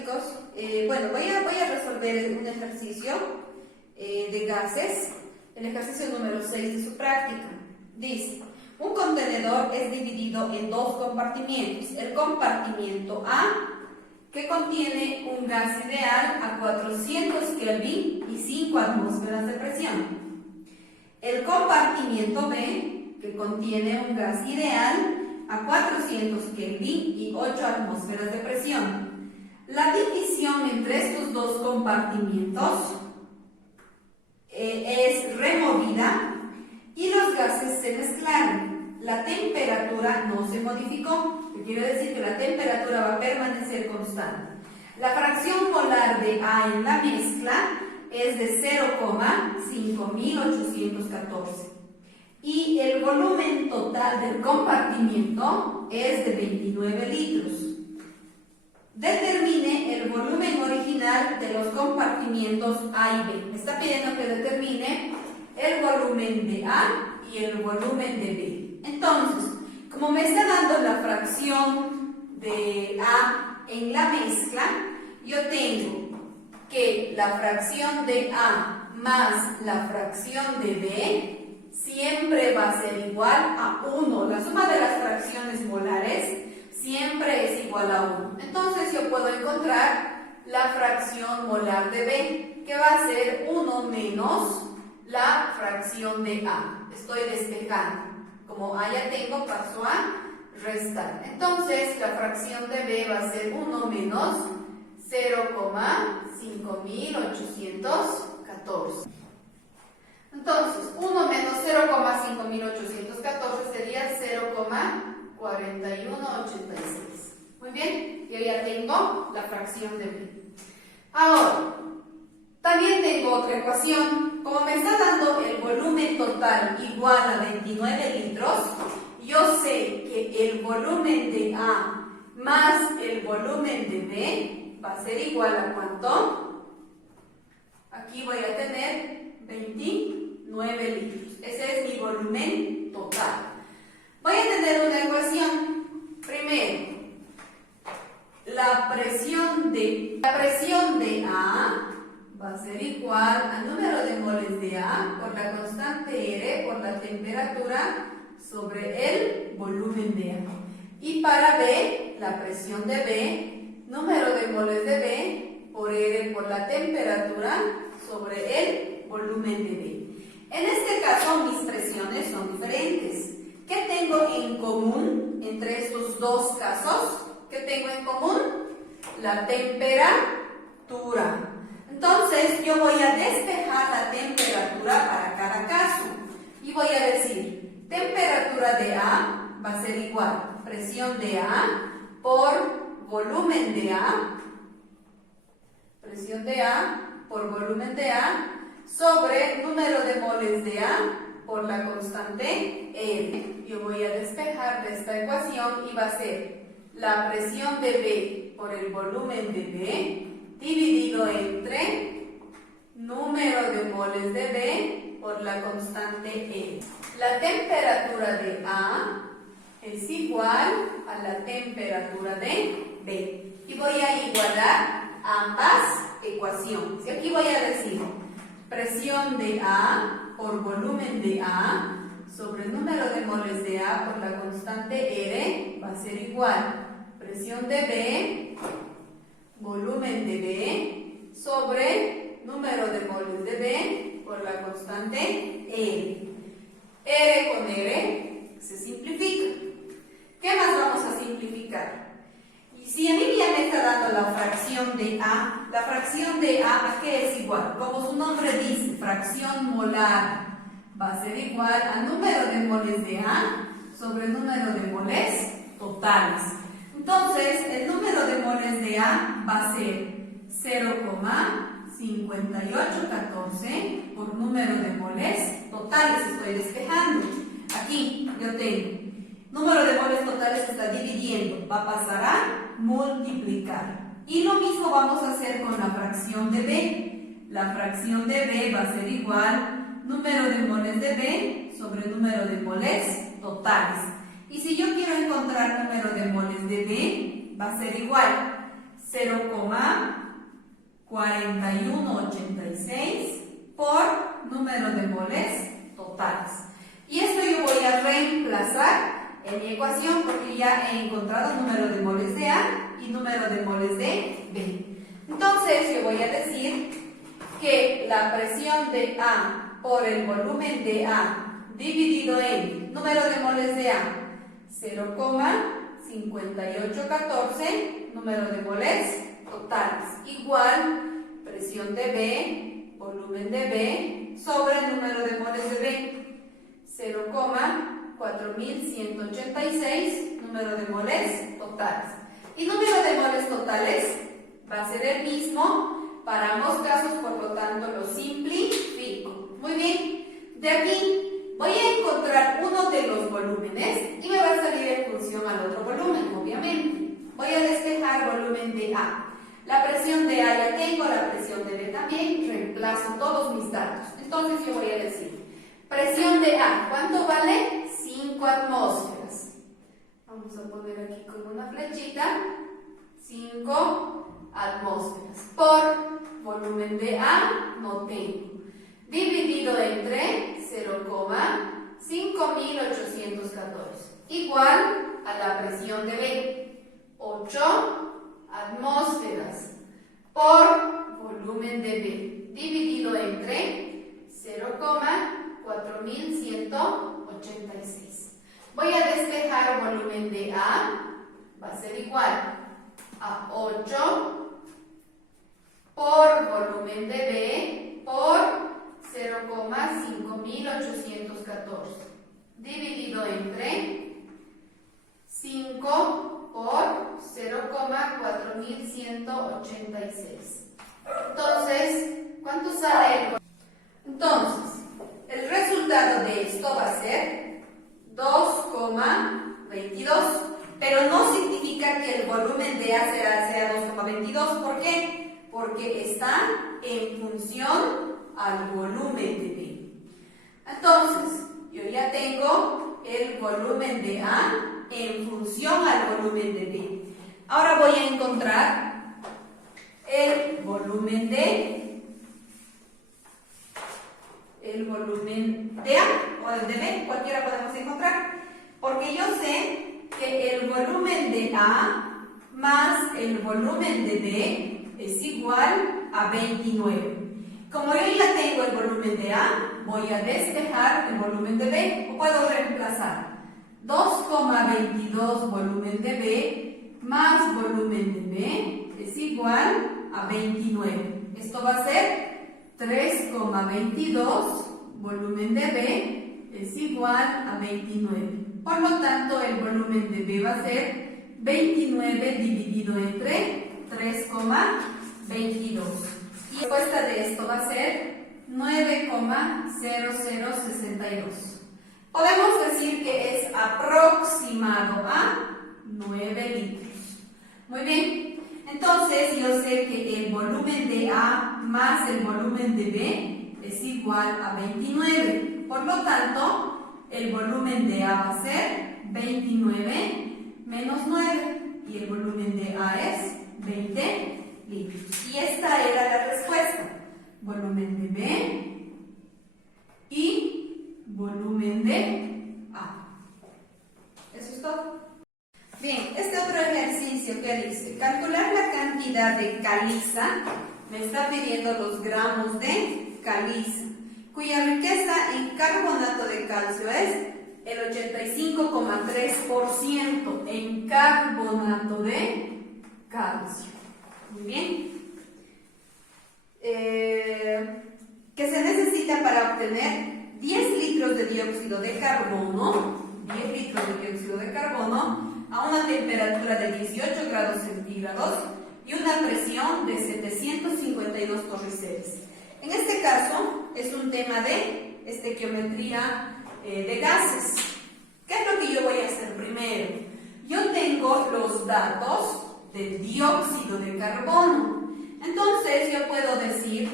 chicos, voy a resolver un ejercicio de gases, el ejercicio número 6 de su práctica. Dice, un contenedor es dividido en dos compartimientos. El compartimiento A, que contiene un gas ideal a 400 Kelvin y 5 atmósferas de presión. El compartimiento B, que contiene un gas ideal a 400 Kelvin y 8 atmósferas de presión. La división entre estos dos compartimientos es removida y los gases se mezclaron. La temperatura no se modificó, que quiere decir que la temperatura va a permanecer constante. La fracción molar de A en la mezcla es de 0,5814 y el volumen total del compartimiento es de 29 litros. Determine el volumen original de los compartimientos A y B. Me está pidiendo que determine el volumen de A y el volumen de B. Entonces, como me está dando la fracción de A en la mezcla, yo tengo que la fracción de A más la fracción de B siempre va a ser igual a 1. La suma de las fracciones molares siempre es igual a 1. Entonces yo puedo encontrar la fracción molar de B, que va a ser 1 menos la fracción de A. Estoy despejando. Como A ya tengo, paso a restar. Entonces la fracción de B va a ser 1 menos 0,5814. Entonces, 1 menos 0,5814 sería 0,4186. Muy bien, yo ya tengo la fracción de B. Ahora, también tengo otra ecuación. Como me está dando el volumen total igual a 29 litros, yo sé que el volumen de A más el volumen de B va a ser igual a ¿cuánto? Aquí voy a tener 29 litros. Ese es mi volumen total. Voy a tener una ecuación. Primero, la presión de A va a ser igual al número de moles de A por la constante R por la temperatura sobre el volumen de A. Y para B, la presión de B, número de moles de B por R por la temperatura sobre el volumen de B. En este caso, mis presiones son diferentes. ¿Qué tengo en común entre estos dos casos? ¿Qué tengo en común? La temperatura. Entonces, yo voy a despejar la temperatura para cada caso. Y voy a decir, temperatura de A va a ser igual presión de A por volumen de A. Presión de A por volumen de A sobre número de moles de A por la constante R. Yo voy a despejar de esta ecuación y va a ser la presión de B por el volumen de B dividido entre número de moles de B por la constante R. La temperatura de A es igual a la temperatura de B. Y voy a igualar ambas ecuaciones. Y aquí voy a decir presión de A por volumen de A sobre el número de moles de A por la constante R va a ser igual presión de B, volumen de B sobre número de moles de B por la constante R. R con R se simplifica. ¿Qué más vamos a simplificar? Y si a mí ya me está dando la fracción de A, la fracción de A, ¿a qué es igual? Como su nombre dice, fracción molar, va a ser igual a número de moles de A sobre número de moles totales. Entonces, el número de moles de A va a ser 0,5814 por número de moles totales. Estoy despejando. Aquí yo tengo número de moles totales se está dividiendo, va a pasar a multiplicar. Y lo mismo vamos a hacer con la fracción de B. La fracción de B va a ser igual número de moles de B sobre número de moles totales. Y si yo quiero encontrar número de moles de B, va a ser igual 0,4186 por número de moles totales. Y esto yo voy a reemplazar en mi ecuación porque ya he encontrado número de moles de A y número de moles de B. Entonces yo voy a decir que la presión de A por el volumen de A dividido en número de moles de A 0,5814 número de moles totales igual presión de B, volumen de B sobre el número de moles de B 0,4186 número de moles totales. Y número de moles totales va a ser el mismo para ambos casos, por lo tanto lo simplifico. Muy bien, de aquí voy a encontrar uno de los volúmenes y me va a salir en función al otro volumen, obviamente. Voy a despejar volumen de A. La presión de A ya tengo, la presión de B también, reemplazo todos mis datos. Entonces yo voy a decir, presión de A, ¿cuánto vale? 5 atmósferas. Vamos a poner aquí con una flechita, 5 atmósferas. Por volumen de A, no tengo. Dividido entre 0,5814. Igual a la presión de B, 8 atmósferas. Por volumen de B, dividido entre 0,4186. Voy a despejar volumen de A, va a ser igual a 8 por volumen de B por 0,5814 dividido entre 5 por 0,4186. Entonces, ¿cuánto sale? Entonces, el resultado de esto va a ser 2,22, pero no significa que el volumen de A sea 2,22. ¿Por qué? Porque está en función al volumen de B. Entonces, yo ya tengo el volumen de A en función al volumen de B. Ahora voy a encontrar el volumen de A o el de B, cualquiera podemos encontrar, porque yo sé que el volumen de A más el volumen de B es igual a 29. Como yo ya tengo el volumen de A, voy a despejar el volumen de B, o puedo reemplazar 2,22 volumen de B más volumen de B es igual a 29. Esto va a ser 3,22 volumen de B es igual a 29. Por lo tanto, el volumen de B va a ser 29 dividido entre 3,22. Y la respuesta de esto va a ser 9,0062. Podemos decir que es aproximado a 9 litros. Muy bien, entonces yo sé que el volumen de A más el volumen de B es igual a 29. Por lo tanto, el volumen de A va a ser 29 menos 9 y el volumen de A es 20 litros. Y esta era la respuesta. Volumen de B y volumen de A. Eso es todo. Bien, este otro ejercicio que dice, calcular la cantidad de caliza, me está pidiendo los gramos de caliza, cuya riqueza en carbonato de calcio es el 85,3% en carbonato de calcio. Muy bien. Que se necesita para obtener 10 litros de dióxido de carbono, 10 litros de dióxido de carbono a una temperatura de 18 grados centígrados y una presión de 752 torriceles. En este caso es un tema de estequiometría de gases. ¿Qué es lo que yo voy a hacer primero? Yo tengo los datos del dióxido de carbono. Entonces yo puedo decir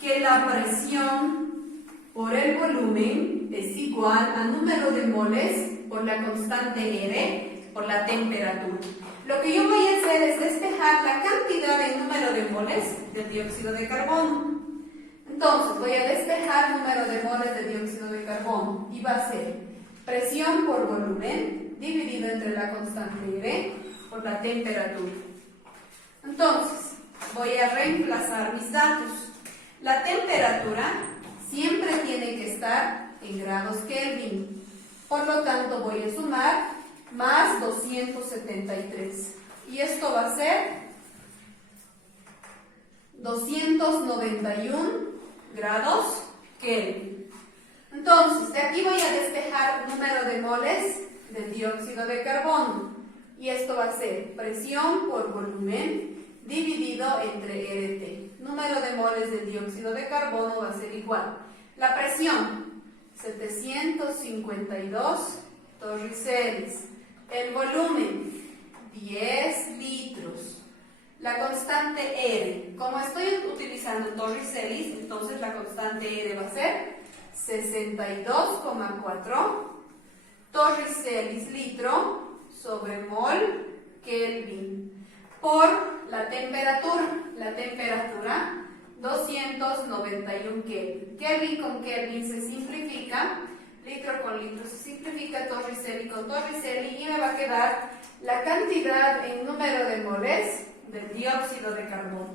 que la presión por el volumen es igual a número de moles por la constante R por la temperatura. Lo que yo voy a hacer es despejar la cantidad de moles del dióxido de carbono. Entonces voy a despejar número de moles de dióxido de carbono y va a ser presión por volumen dividido entre la constante R por la temperatura. Entonces voy a reemplazar mis datos. La temperatura siempre tiene que estar en grados Kelvin. Por lo tanto voy a sumar más 273. Y esto va a ser 291 grados Kelvin. Entonces, de aquí voy a despejar número de moles del dióxido de carbono. Y esto va a ser presión por volumen dividido entre RT. Número de moles del dióxido de carbono va a ser igual. La presión, 752 torriceles. El volumen, 10 litros. La constante R, como estoy utilizando torriceles, entonces la constante R va a ser 62,4 torriceles litro sobre mol Kelvin por la temperatura 291 Kelvin. Kelvin con Kelvin se simplifica, litro con litro se simplifica, torricelli con torricelli, y me va a quedar la cantidad en número de moles del dióxido de carbono.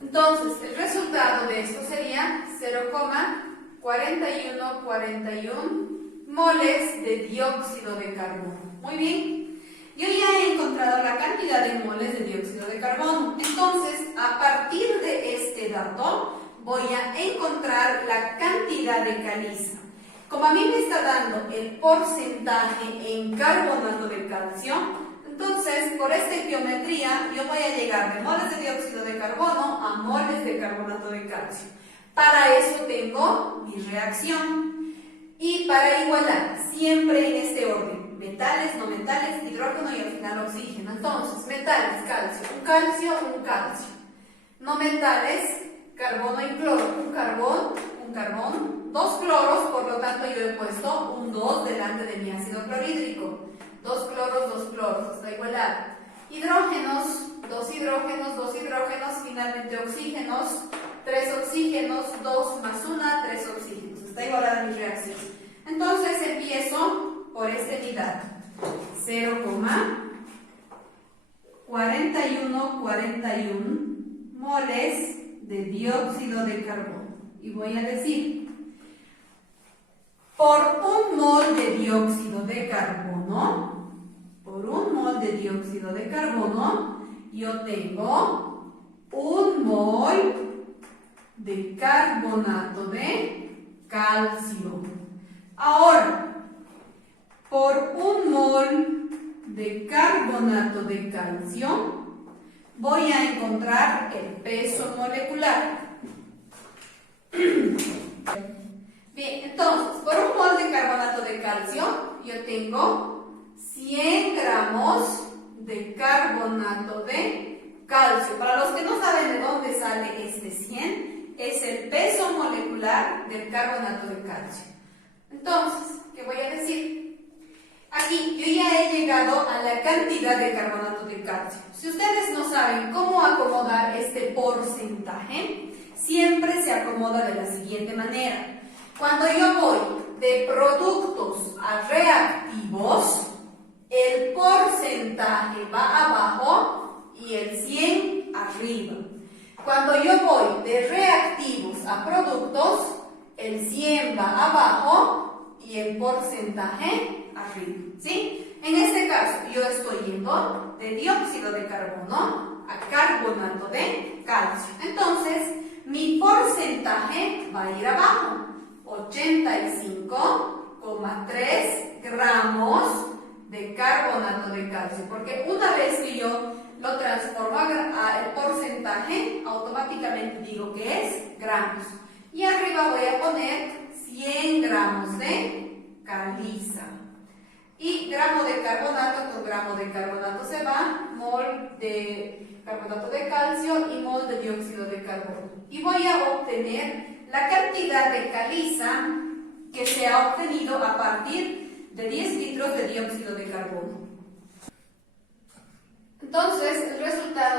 Entonces, el resultado de esto sería 0,4141 moles de dióxido de carbono. Muy bien. Yo ya he encontrado la cantidad de moles de dióxido de carbono. Entonces, a partir de este dato, voy a encontrar la cantidad de caliza. Como a mí me está dando el porcentaje en carbonato de calcio, entonces, por esta geometría, yo voy a llegar de moles de dióxido de carbono a moles de carbonato de calcio. Para eso tengo mi reacción. Y para igualar, siempre en este orden, metales, no metales, hidrógeno y al final oxígeno. Entonces, metales, calcio, un calcio. No metales, carbono y cloro, un carbón, dos cloros, por lo tanto yo he puesto un 2 delante de mi ácido clorhídrico. Dos cloros, hasta igualar. Hidrógenos, dos hidrógenos, finalmente oxígenos, 3 oxígenos, 2 más 1, 3 oxígenos. Está igualada mi reacción. Entonces empiezo por esta unidad. 0,4141 moles de dióxido de carbono. Y voy a decir, por un mol de dióxido de carbono, yo tengo un mol de carbonato de calcio. Ahora, por un mol de carbonato de calcio, voy a encontrar el peso molecular. Bien, entonces, por un mol de carbonato de calcio, yo tengo 100 gramos de carbonato de calcio. Para los que no saben de dónde sale este 100, es el peso molecular del carbonato de calcio. Entonces, ¿qué voy a decir? Aquí yo ya he llegado a la cantidad de carbonato de calcio. Si ustedes no saben cómo acomodar este porcentaje, siempre se acomoda de la siguiente manera. Cuando yo voy de productos a reactivos, el porcentaje va abajo y el 100 arriba. Cuando yo voy de reactivos a productos, el 100 va abajo y el porcentaje arriba. ¿Sí? En este caso, yo estoy yendo de dióxido de carbono a carbonato de calcio. Entonces, mi porcentaje va a ir abajo. 85,3 gramos de carbonato de calcio, porque una vez que yo lo transformo al porcentaje, automáticamente digo que es gramos. Y arriba voy a poner 100 gramos de caliza. Y gramo de carbonato con gramo de carbonato se va, mol de carbonato de calcio y mol de dióxido de carbono. Y voy a obtener la cantidad de caliza que se ha obtenido a partir de 10 litros de dióxido de carbono. Entonces, el resultado